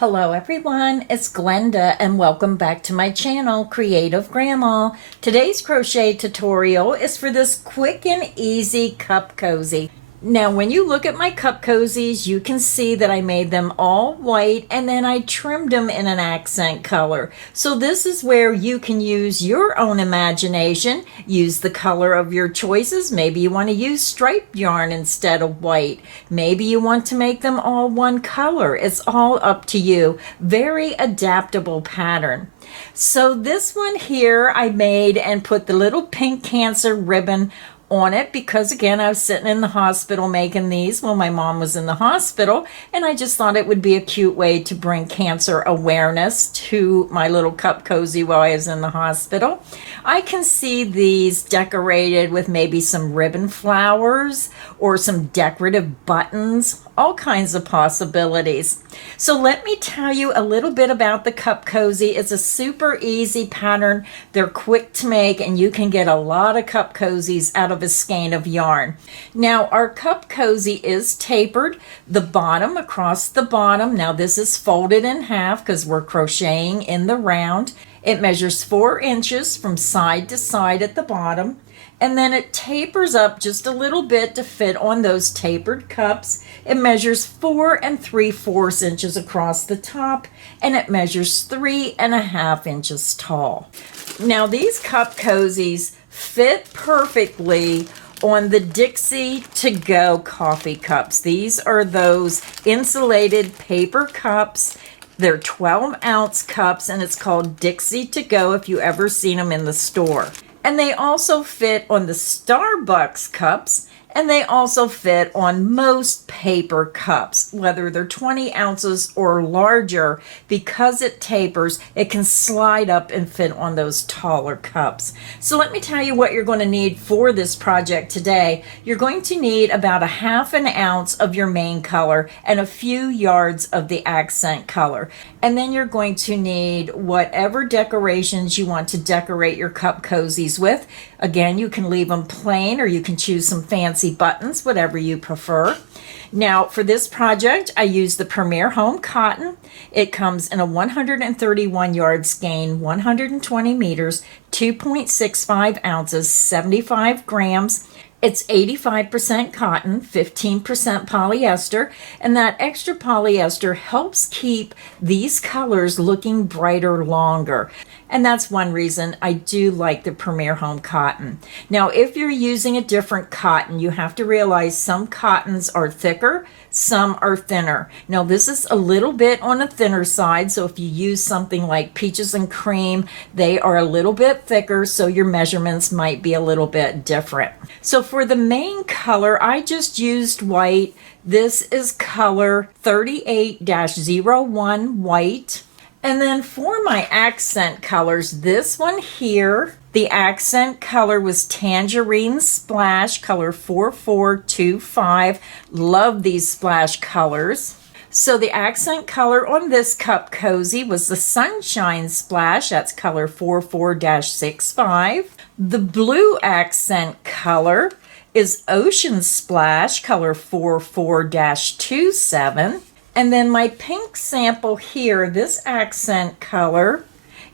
Hello everyone, it's Glenda and welcome back to my channel, Creative Grandma. Today's crochet tutorial is for this quick and easy cup cozy. Now when you look at my cup cozies, you can see that I made them all white and then I trimmed them in an accent color. So this is where you can use your own imagination, use the color of your choices. Maybe you want to use striped yarn instead of white. Maybe you want to make them all one color. It's all up to you. Very adaptable pattern. So this one here I made and put the little pink Cancer ribbon on it because again I was sitting in the hospital making these while my mom was in the hospital, and I just thought it would be a cute way to bring cancer awareness to my little cup cozy while I was in the hospital. I can see these decorated with maybe some ribbon flowers or some decorative buttons, all kinds of possibilities. So let me tell you a little bit about the cup cozy. It's a super easy pattern. They're quick to make and you can get a lot of cup cozies out of a skein of yarn. Now our cup cozy is tapered, the bottom across the bottom. Now this is folded in half because we're crocheting in the round. It measures 4 inches from side to side at the bottom, and then it tapers up just a little bit to fit on those tapered cups. It measures 4 3/4 inches across the top, and it measures 3.5 inches tall. Now these cup cozies fit perfectly on the Dixie to go coffee cups. These are those insulated paper cups. They're 12-ounce cups and it's called Dixie to go if you ever seen them in the store. And they also fit on the Starbucks cups, and they also fit on most paper cups, whether they're 20 ounces or larger. Because it tapers, it can slide up and fit on those taller cups. So let me tell you what you're going to need for this project today. You're going to need about 1/2 ounce of your main color and a few yards of the accent color. And then you're going to need whatever decorations you want to decorate your cup cozies with. Again, you can leave them plain or you can choose some fancy buttons, whatever you prefer. Now for this project, I used the Premier Home Cotton. It comes in a 131 yard skein, 120 meters, 2.65 ounces, 75 grams. It's 85% cotton, 15% polyester, and that extra polyester helps keep these colors looking brighter longer. And that's one reason I do like the Premier Home Cotton. Now, if you're using a different cotton, you have to realize some cottons are thicker, some are thinner. Now, this is a little bit on the thinner side, so if you use something like Peaches and Cream, they are a little bit thicker, so your measurements might be a little bit different. So for the main color, I just used white. This is color 38-01 white. And then for my accent colors, this one here, the accent color was Tangerine Splash, color 4425. Love these splash colors. So the accent color on this cup cozy was the Sunshine Splash, that's color 44-65. The blue accent color is Ocean Splash, color 44-27. And then my pink sample here, this accent color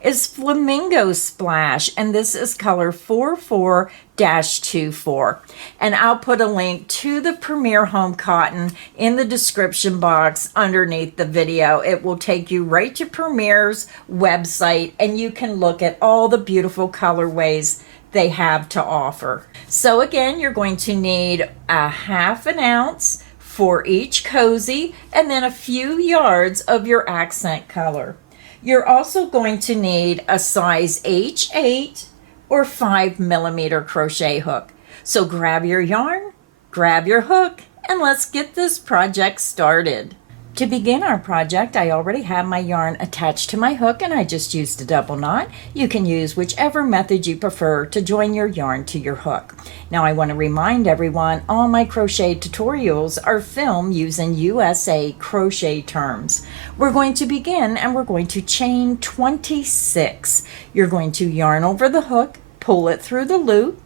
is Flamingo Splash, and this is color 44-24. And I'll put a link to the Premier Home Cotton in the description box underneath the video. It will take you right to Premier's website, and you can look at all the beautiful colorways they have to offer. So again, you're going to need 1/2 ounce for each cozy, and then a few yards of your accent color. You're also going to need a size H8 or 5mm crochet hook. So grab your yarn, grab your hook, and let's get this project started. To begin our project, I already have my yarn attached to my hook and I just used a double knot. You can use whichever method you prefer to join your yarn to your hook. Now I want to remind everyone, all my crochet tutorials are filmed using USA crochet terms. We're going to begin and we're going to chain 26. You're going to yarn over the hook, pull it through the loop,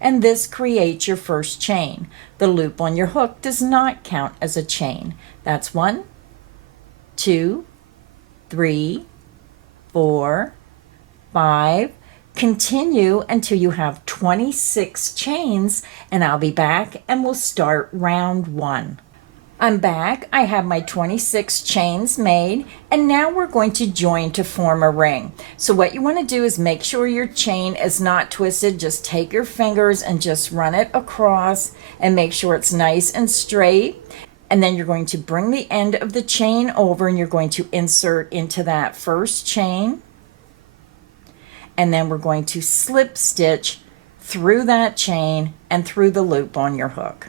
and this creates your first chain. The loop on your hook does not count as a chain. That's 1, 2, 3, 4, 5. Continue until you have 26 chains, and I'll be back and we'll start round 1. I'm back. I have my 26 chains made, and now we're going to join to form a ring. So what you want to do is make sure your chain is not twisted. Just take your fingers and just run it across and make sure it's nice and straight. And then you're going to bring the end of the chain over and you're going to insert into that first chain. And then we're going to slip stitch through that chain and through the loop on your hook.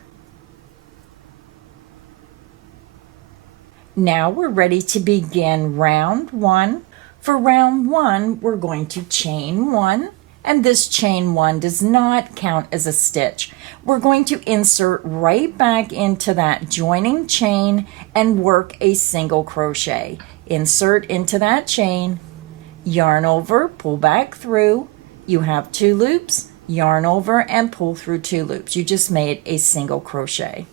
Now we're ready to begin round 1. For round 1, we're going to chain 1, and this chain 1 does not count as a stitch. We're going to insert right back into that joining chain and work a single crochet. Insert into that chain, yarn over, pull back through. You have 2 loops, yarn over and pull through 2 loops. You just made a single crochet.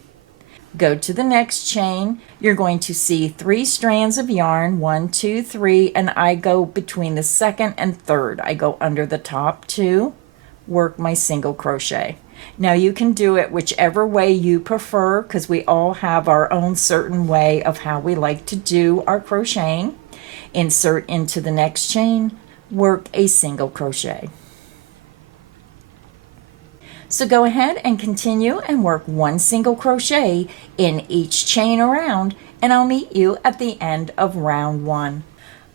Go to the next chain. You're going to see 3 strands of yarn, 1, 2, 3, and I go between the second and third. I go under the top 2, work my single crochet. Now you can do it whichever way you prefer, because we all have our own certain way of how we like to do our crocheting. Insert into the next chain, work a single crochet. So go ahead and continue and work 1 single crochet in each chain around, and I'll meet you at the end of round 1.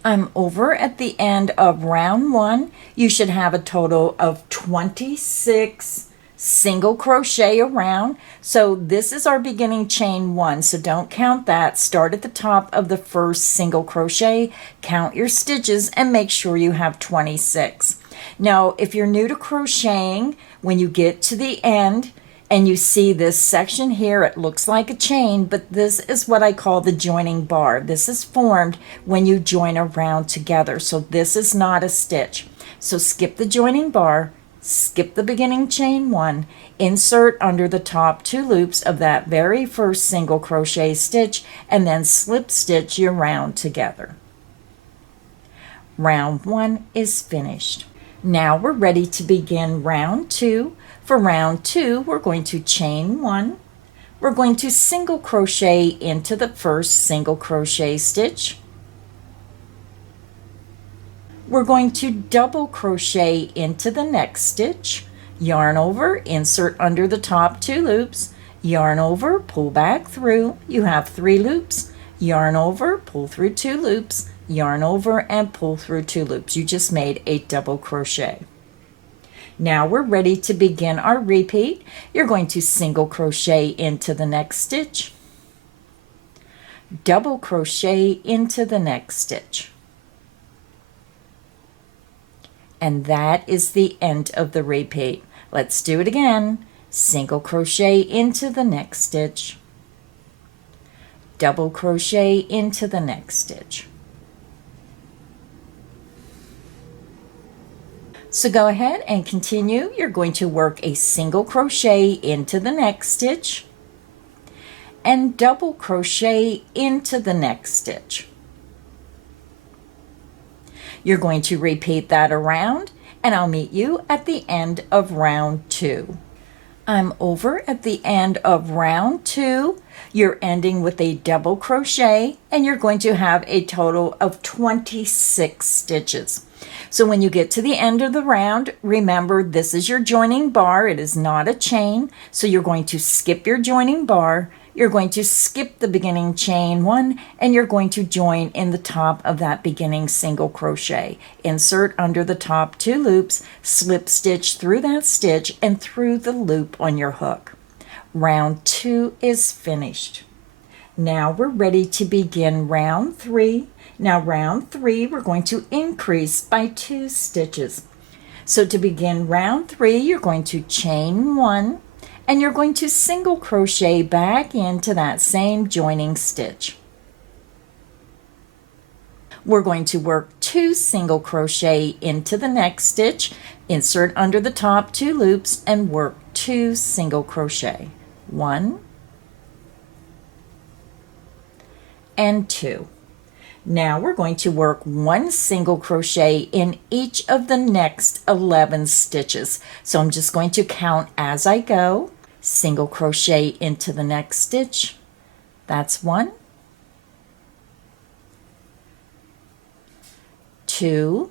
I'm over at the end of round 1. You should have a total of 26 single crochet around. So this is our beginning chain 1, so don't count that. Start at the top of the first single crochet, count your stitches, and make sure you have 26. Now, if you're new to crocheting, when you get to the end and you see this section here, it looks like a chain, but this is what I call the joining bar. This is formed when you join around together, so this is not a stitch. So skip the joining bar, skip the beginning chain 1, insert under the top 2 loops of that very first single crochet stitch, and then slip stitch your round together. Round 1 is finished. Now we're ready to begin round 2. For round 2, we're going to chain 1. We're going to single crochet into the first single crochet stitch. We're going to double crochet into the next stitch, yarn over, insert under the top 2 loops, yarn over, pull back through. You have 3 loops, yarn over, pull through 2 loops, yarn over and pull through 2 loops. You just made a double crochet. Now we're ready to begin our repeat. You're going to single crochet into the next stitch, double crochet into the next stitch. And that is the end of the repeat. Let's do it again. Single crochet into the next stitch, double crochet into the next stitch. So go ahead and continue. You're going to work a single crochet into the next stitch and double crochet into the next stitch. You're going to repeat that around, and I'll meet you at the end of round 2. I'm over at the end of round 2. You're ending with a double crochet, and you're going to have a total of 26 stitches. So when you get to the end of the round, remember this is your joining bar. It is not a chain. So you're going to skip your joining bar. You're going to skip the beginning chain 1, and you're going to join in the top of that beginning single crochet. Insert under the top 2 loops, slip stitch through that stitch and through the loop on your hook. Round 2 is finished. Now we're ready to begin round 3. Now round 3, we're going to increase by 2 stitches. So to begin round 3, you're going to chain 1, and you're going to single crochet back into that same joining stitch. We're going to work 2 single crochet into the next stitch, insert under the top 2 loops, and work 2 single crochet. 1 and 2. Now we're going to work 1 single crochet in each of the next 11 stitches. So I'm just going to count as I go. Single crochet into the next stitch. That's 1, 2,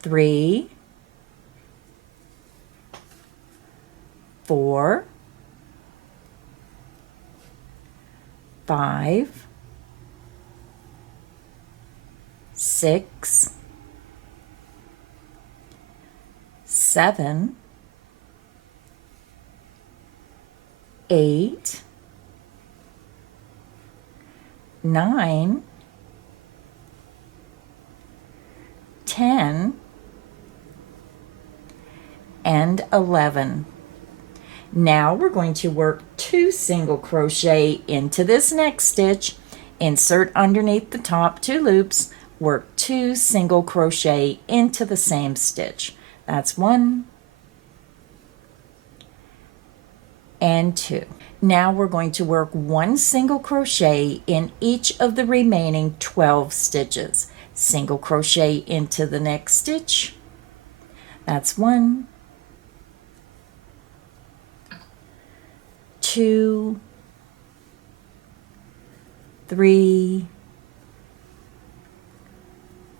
3, 4, 5, 6, 7, 8, 9, 10, and 11. Now we're going to work 2 single crochet into this next stitch, insert underneath the top 2 loops, work 2 single crochet into the same stitch. That's 1 and 2. Now we're going to work 1 single crochet in each of the remaining 12 stitches. Single crochet into the next stitch. That's 1, 2, 3,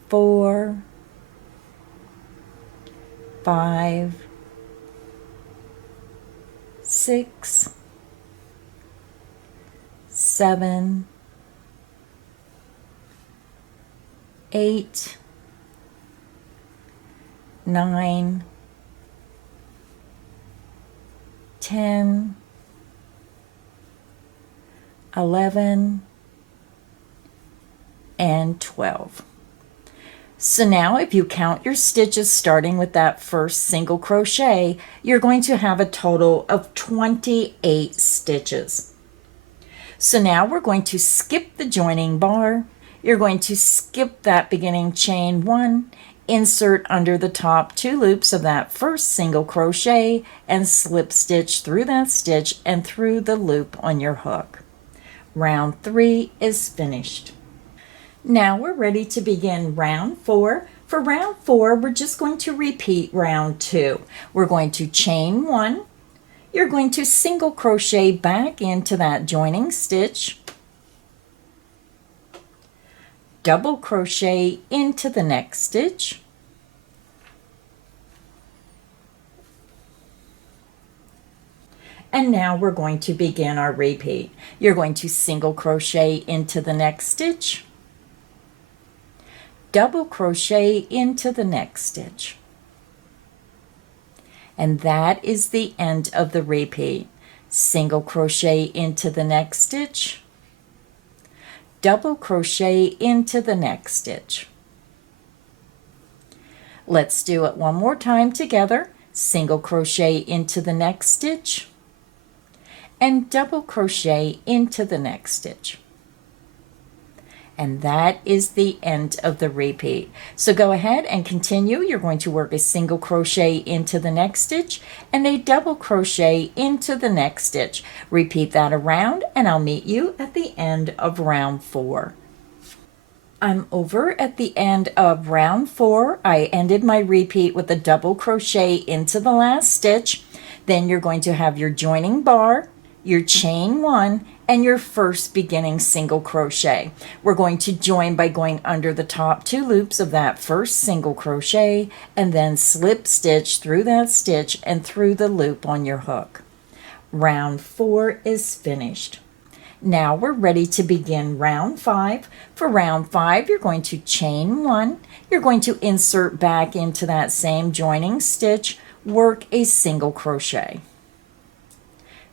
4, 5, 6, 7, 8, 9, 10, 11, and 12. So now if you count your stitches starting with that first single crochet, you're going to have a total of 28 stitches. So now we're going to skip the joining bar. You're going to skip that beginning chain 1, insert under the top 2 loops of that first single crochet, and slip stitch through that stitch and through the loop on your hook. Round 3 is finished. Now we're ready to begin round 4. For round 4, we're just going to repeat round 2. We're going to chain 1. You're going to single crochet back into that joining stitch, double crochet into the next stitch, and now we're going to begin our repeat. You're going to single crochet into the next stitch, double crochet into the next stitch. And that is the end of the repeat. Single crochet into the next stitch, double crochet into the next stitch. Let's do it one more time together. Single crochet into the next stitch and double crochet into the next stitch. And that is the end of the repeat. So go ahead and continue. You're going to work a single crochet into the next stitch and a double crochet into the next stitch. Repeat that around and I'll meet you at the end of round 4. I'm over at the end of round 4. I ended my repeat with a double crochet into the last stitch. Then you're going to have your joining bar, your chain 1, and your first beginning single crochet. We're going to join by going under the top 2 loops of that first single crochet and then slip stitch through that stitch and through the loop on your hook. Round 4 is finished. Now we're ready to begin round 5. For round 5, you're going to chain 1. You're going to insert back into that same joining stitch, work a single crochet.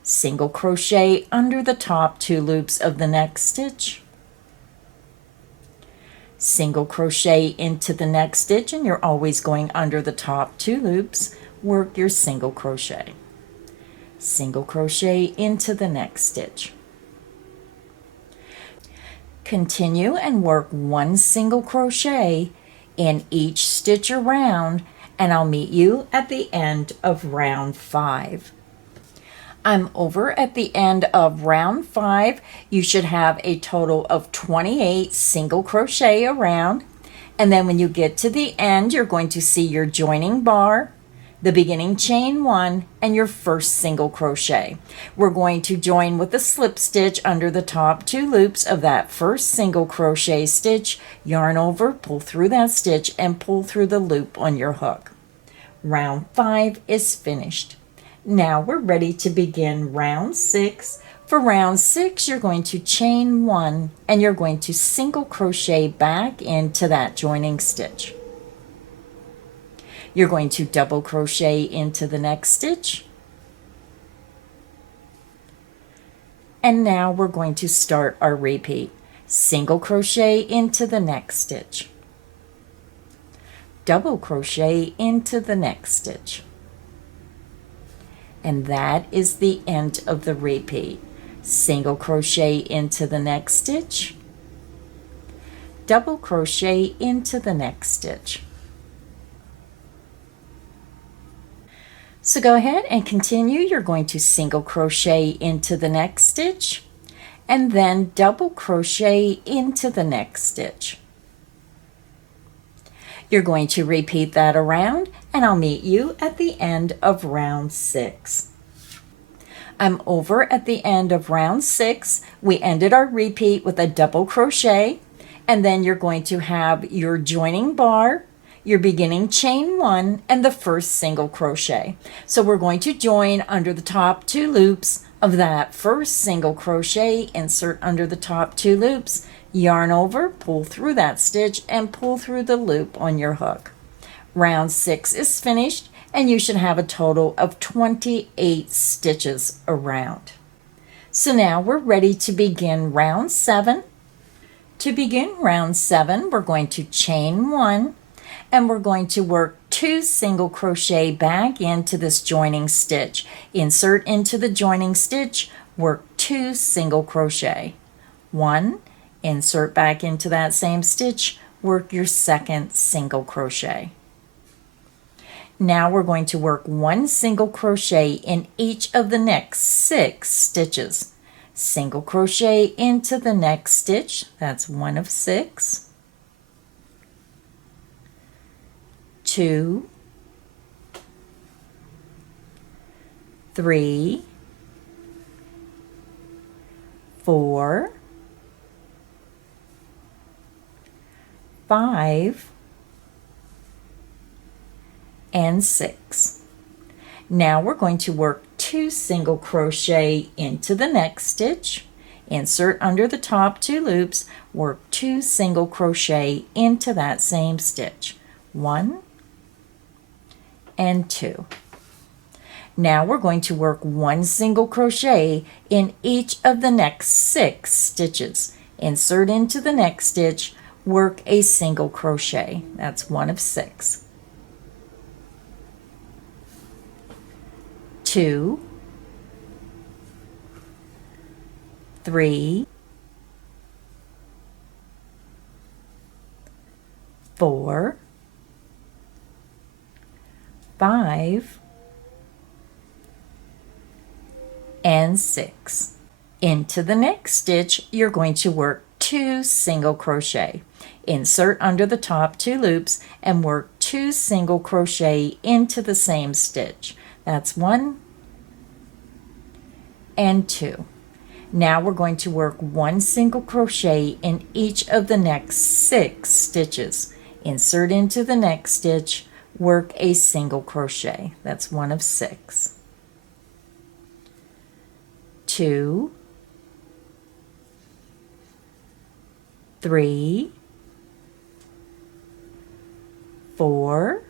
Single crochet under the top 2 loops of the next stitch, single crochet into the next stitch, and you're always going under the top 2 loops, work your single crochet, single crochet into the next stitch. Continue and work 1 single crochet in each stitch around, and I'll meet you at the end of round 5. I'm over at the end of round 5. You should have a total of 28 single crochet around. And then when you get to the end, you're going to see your joining bar, the beginning chain 1, and your first single crochet. We're going to join with a slip stitch under the top 2 loops of that first single crochet stitch, yarn over, pull through that stitch, and pull through the loop on your hook. Round 5 is finished. Now we're ready to begin round 6. For round 6, you're going to chain 1 and you're going to single crochet back into that joining stitch. You're going to double crochet into the next stitch. And now we're going to start our repeat. Single crochet into the next stitch. Double crochet into the next stitch. And that is the end of the repeat. Single crochet into the next stitch, double crochet into the next stitch. So go ahead and continue. You're going to single crochet into the next stitch and then double crochet into the next stitch. You're going to repeat that around, and I'll meet you at the end of round 6. I'm over at the end of round 6. We ended our repeat with a double crochet, and then you're going to have your joining bar, your beginning chain 1, and the first single crochet. So we're going to join under the top 2 loops of that first single crochet, insert under the top 2 loops, yarn over, pull through that stitch, and pull through the loop on your hook. Round 6 is finished, and you should have a total of 28 stitches around. So now we're ready to begin round 7. To begin round 7, we're going to chain 1, and we're going to work 2 single crochet back into this joining stitch. Insert into the joining stitch, work 2 single crochet. 1, insert back into that same stitch, work your second single crochet. Now we're going to work 1 single crochet in each of the next 6 stitches. Single crochet into the next stitch, that's 1 of 6. 2, 3, 4, 5, and 6. Now we're going to work 2 single crochet into the next stitch, insert under the top 2 loops, work 2 single crochet into that same stitch, 1 and 2. Now we're going to work 1 single crochet in each of the next 6 stitches. Insert into the next stitch, work a single crochet. That's 1 of 6. 2, 3, 4, 5, and 6. Into the next stitch, you're going to work 2 single crochet. Insert under the top 2 loops and work 2 single crochet into the same stitch. That's 1 and 2. Now we're going to work 1 single crochet in each of the next 6 stitches. Insert into the next stitch, work a single crochet. That's 1 of 6. 2, 3, 4,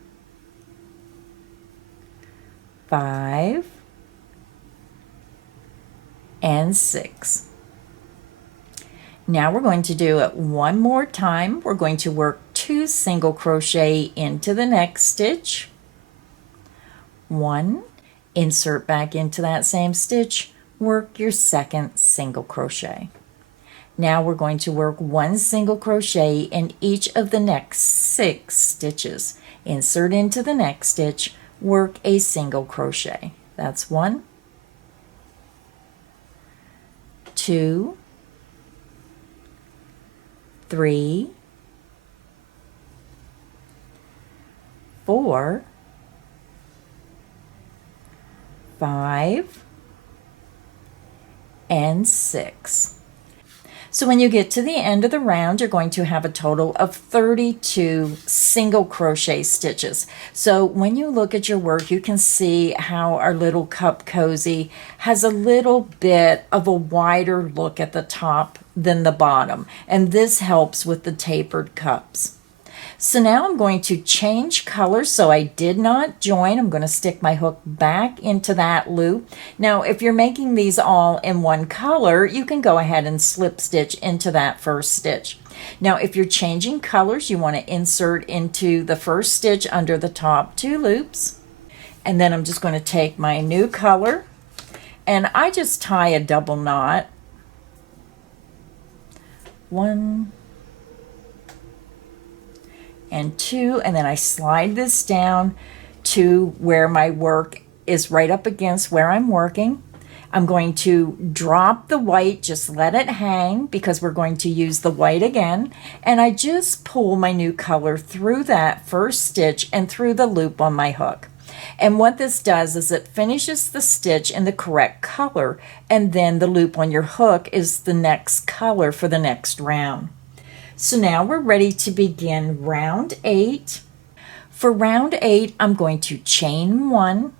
5, and 6. Now we're going to do it one more time. We're going to work 2 single crochet into the next stitch. 1, insert back into that same stitch, work your second single crochet. Now we're going to work 1 single crochet in each of the next 6 stitches. Insert into the next stitch, work a single crochet. That's 1 2, 3, 4, 5, and 6. So when you get to the end of the round, you're going to have a total of 32 single crochet stitches. So when you look at your work, you can see how our little cup cozy has a little bit of a wider look at the top than the bottom, and this helps with the tapered cups. So now I'm going to change colors. So I did not join. I'm going to stick my hook back into that loop. Now, if you're making these all in one color, you can go ahead and slip stitch into that first stitch. Now, if you're changing colors, you want to insert into the first stitch under the top 2 loops. And then I'm just going to take my new color and I just tie a double knot. 1 and 2, and then I slide this down to where my work is right up against where I'm working. I'm going to drop the white, just let it hang because we're going to use the white again, and I just pull my new color through that first stitch and through the loop on my hook. And what this does is it finishes the stitch in the correct color, and then the loop on your hook is the next color for the next round. So now we're ready to begin round 8. For round 8, I'm going to chain 1,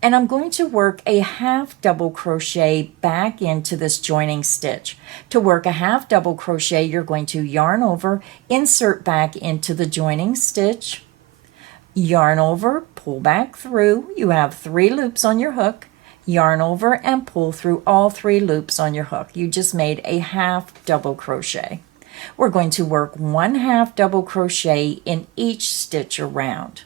and I'm going to work a half double crochet back into this joining stitch. To work a half double crochet, you're going to yarn over, insert back into the joining stitch, yarn over, pull back through. You have 3 loops on your hook, yarn over and pull through all 3 loops on your hook. You just made a half double crochet. We're going to work 1 half double crochet in each stitch around.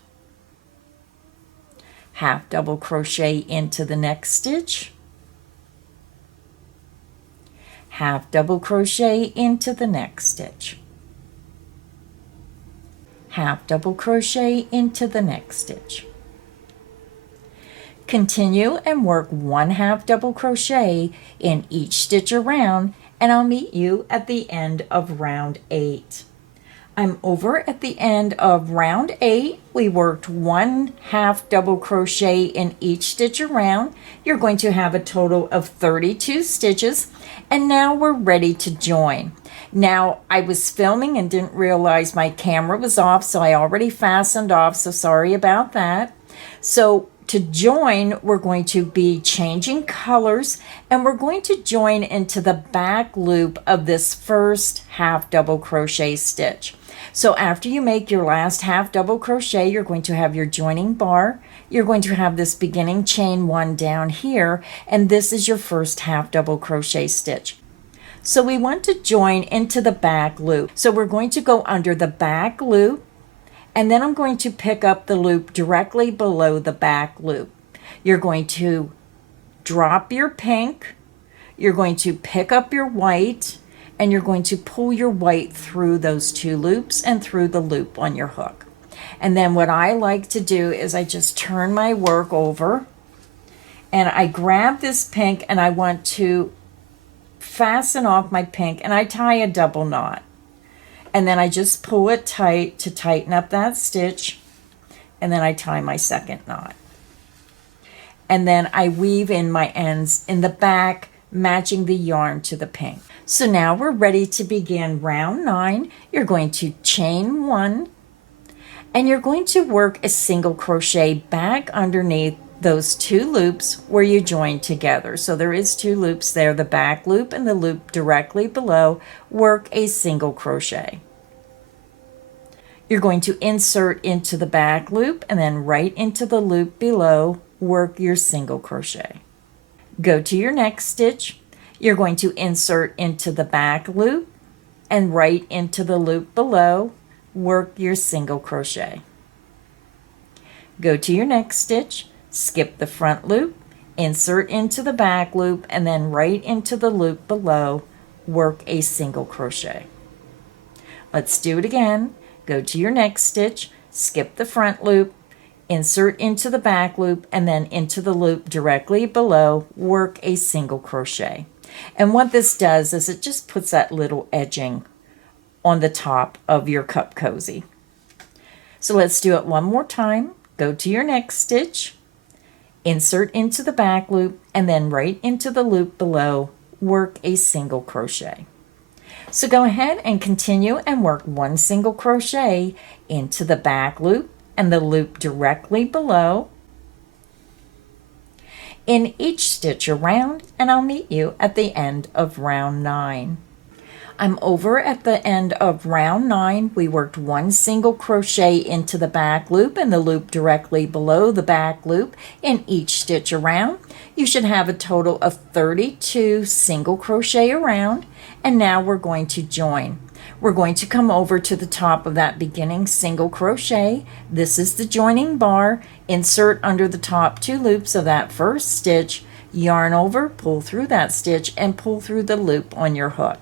Half double crochet into the next stitch, half double crochet into the next stitch, half double crochet into the next stitch. Continue and work 1 half double crochet in each stitch around, and I'll meet you at the end of round 8. I'm over at the end of round 8. We worked 1 half double crochet in each stitch around. You're going to have a total of 32 stitches, and now we're ready to join. Now, I was filming and didn't realize my camera was off, so I already fastened off, so sorry about that. So to join, we're going to be changing colors, and we're going to join into the back loop of this first half double crochet stitch. So after you make your last half double crochet, you're going to have your joining bar. You're going to have this beginning chain 1 down here, and this is your first half double crochet stitch. So we want to join into the back loop. So we're going to go under the back loop, and then I'm going to pick up the loop directly below the back loop. You're going to drop your pink, you're going to pick up your white, and you're going to pull your white through those 2 loops and through the loop on your hook. And then what I like to do is I just turn my work over, and I grab this pink, and I want to fasten off my pink, and I tie a double knot. And then I just pull it tight to tighten up that stitch, and then I tie my second knot. And then I weave in my ends in the back, matching the yarn to the pink. So now we're ready to begin round 9. You're going to chain 1, and you're going to work a single crochet back underneath those 2 loops where you join together. So there is 2 loops there, the back loop and the loop directly below. Work a single crochet. You're going to insert into the back loop and then right into the loop below, work your single crochet. Go to your next stitch. You're going to insert into the back loop and right into the loop below, work your single crochet. Go to your next stitch, skip the front loop, insert into the back loop, and then right into the loop below, work a single crochet. Let's do it again. Go to your next stitch, skip the front loop, insert into the back loop, and then into the loop directly below, work a single crochet. And what this does is it just puts that little edging on the top of your cup cozy. So let's do it one more time. Go to your next stitch, insert into the back loop, and then right into the loop below, work a single crochet. So go ahead and continue and work one single crochet into the back loop and the loop directly below in each stitch around, and I'll meet you at the end of round 9. I'm over at the end of round 9. We worked one single crochet into the back loop and the loop directly below the back loop in each stitch around. You should have a total of 32 single crochet around, and now we're going to join. We're going to come over to the top of that beginning single crochet. This is the joining bar. Insert under the top 2 loops of that first stitch, yarn over, pull through that stitch, and pull through the loop on your hook.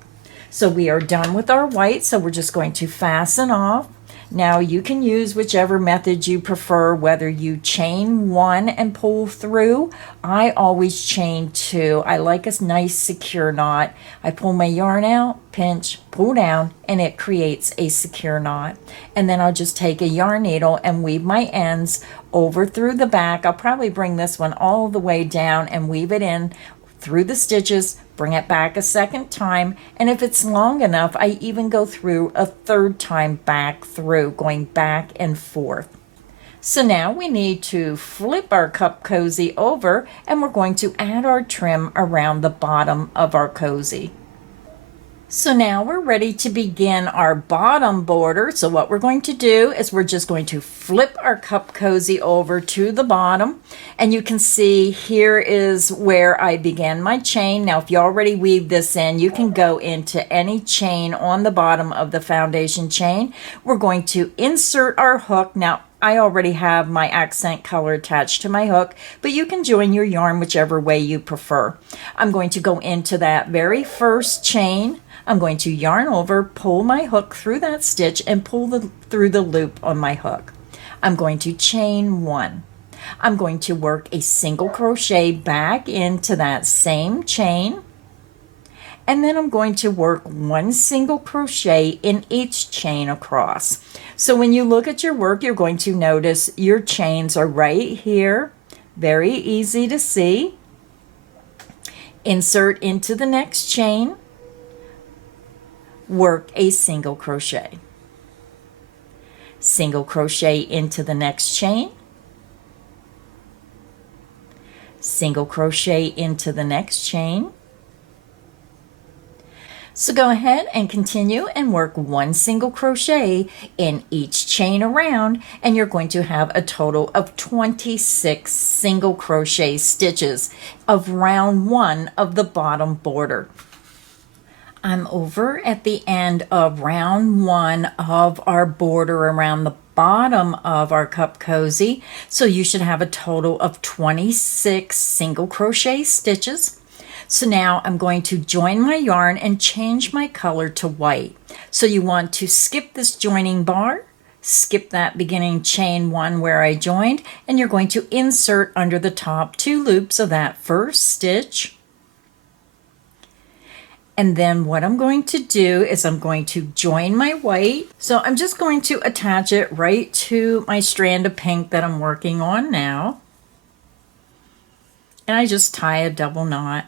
So we are done with our white, so we're just going to fasten off. Now you can use whichever method you prefer, whether you chain 1 and pull through. I always chain 2. I like a nice secure knot. I pull my yarn out, pinch, pull down, and it creates a secure knot. And then I'll just take a yarn needle and weave my ends over through the back. I'll probably bring this one all the way down and weave it in through the stitches, bring it back a second time, and if it's long enough, I even go through a third time back through, going back and forth. So now we need to flip our cup cozy over, and we're going to add our trim around the bottom of our cozy. So now we're ready to begin our bottom border. So what we're going to do is we're just going to flip our cup cozy over to the bottom. And you can see here is where I began my chain. Now, if you already weaved this in, you can go into any chain on the bottom of the foundation chain. We're going to insert our hook. Now, I already have my accent color attached to my hook, but you can join your yarn whichever way you prefer. I'm going to go into that very first chain. I'm going to yarn over, pull my hook through that stitch, and pull through the loop on my hook. I'm going to chain 1. I'm going to work a single crochet back into that same chain, and then I'm going to work one single crochet in each chain across. So when you look at your work, you're going to notice your chains are right here, very easy to see. Insert into the next chain, work a single crochet. Single crochet into the next chain, single crochet into the next chain. So go ahead and continue and work one single crochet in each chain around, and you're going to have a total of 26 single crochet stitches of round 1 of the bottom border. I'm over at the end of round 1 of our border around the bottom of our cup cozy. So you should have a total of 26 single crochet stitches. So now I'm going to join my yarn and change my color to white. So you want to skip this joining bar, skip that beginning chain 1 where I joined, and you're going to insert under the top 2 loops of that first stitch. And then what I'm going to do is I'm going to join my white. So I'm just going to attach it right to my strand of pink that I'm working on now. And I just tie a double knot.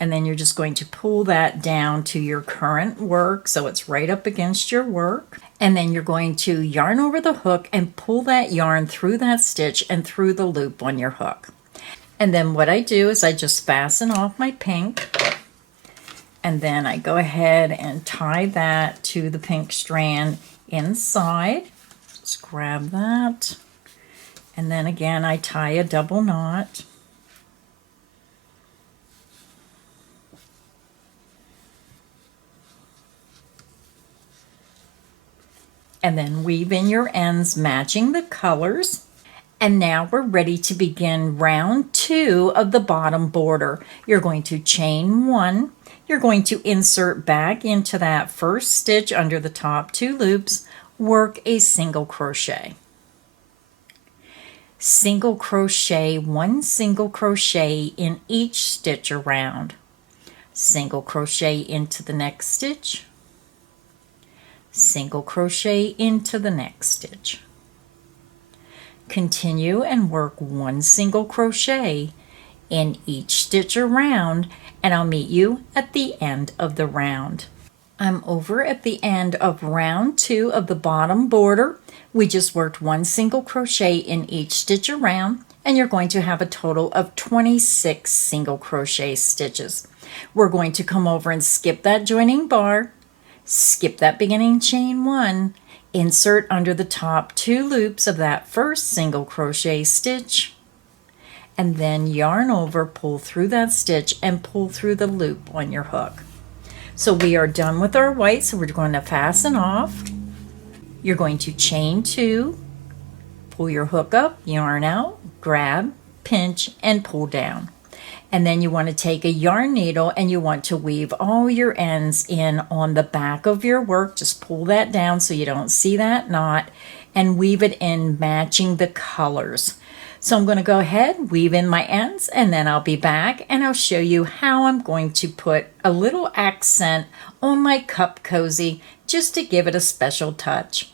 And then you're just going to pull that down to your current work so it's right up against your work. And then you're going to yarn over the hook and pull that yarn through that stitch and through the loop on your hook. And then what I do is I just fasten off my pink, and then I go ahead and tie that to the pink strand inside. Just grab that. And then again, I tie a double knot. And then weave in your ends matching the colors. And now we're ready to begin round 2 of the bottom border. You're going to chain 1. You're going to insert back into that first stitch under the top 2 loops, work a single crochet. single crochet, one single crochet in each stitch around. Single crochet into the next stitch, single crochet into the next stitch. Continue and work one single crochet in each stitch around, and I'll meet you at the end of the round. I'm over at the end of round 2 of the bottom border. We just worked one single crochet in each stitch around, and you're going to have a total of 26 single crochet stitches. We're going to come over and skip that joining bar, skip that beginning chain 1, insert under the top 2 loops of that first single crochet stitch, and then yarn over, pull through that stitch, and pull through the loop on your hook. So we are done with our white, so we're going to fasten off. You're going to chain 2, pull your hook up, yarn out, grab, pinch, and pull down. And then you want to take a yarn needle and you want to weave all your ends in on the back of your work. Just pull that down so you don't see that knot, and weave it in matching the colors. So I'm going to go ahead, weave in my ends, and then I'll be back and I'll show you how I'm going to put a little accent on my cup cozy just to give it a special touch.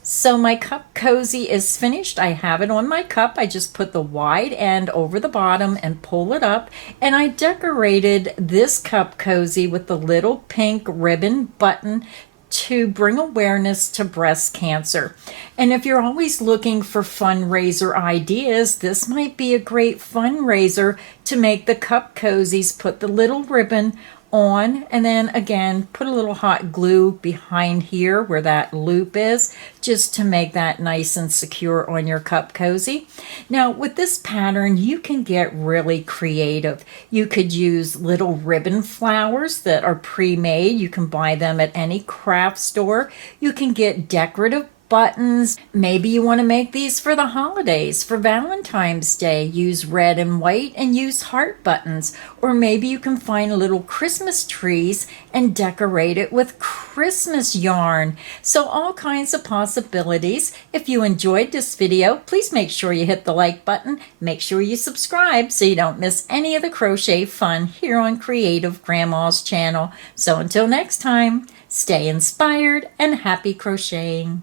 So my cup cozy is finished. I have it on my cup. I just put the wide end over the bottom and pull it up, and I decorated this cup cozy with the little pink ribbon button to bring awareness to breast cancer. And if you're always looking for fundraiser ideas, this might be a great fundraiser to make the cup cozies. Put the little ribbon on, and then again put a little hot glue behind here where that loop is, just to make that nice and secure on your cup cozy. Now with this pattern you can get really creative. You could use little ribbon flowers that are pre-made. You can buy them at any craft store. You can get decorative buttons. Maybe you want to make these for the holidays, for Valentine's Day. Use red and white and use heart buttons. Or maybe you can find little Christmas trees and decorate it with Christmas yarn. So all kinds of possibilities. If you enjoyed this video, please make sure you hit the like button. Make sure you subscribe so you don't miss any of the crochet fun here on Creative Grandma's channel. So until next time, stay inspired and happy crocheting.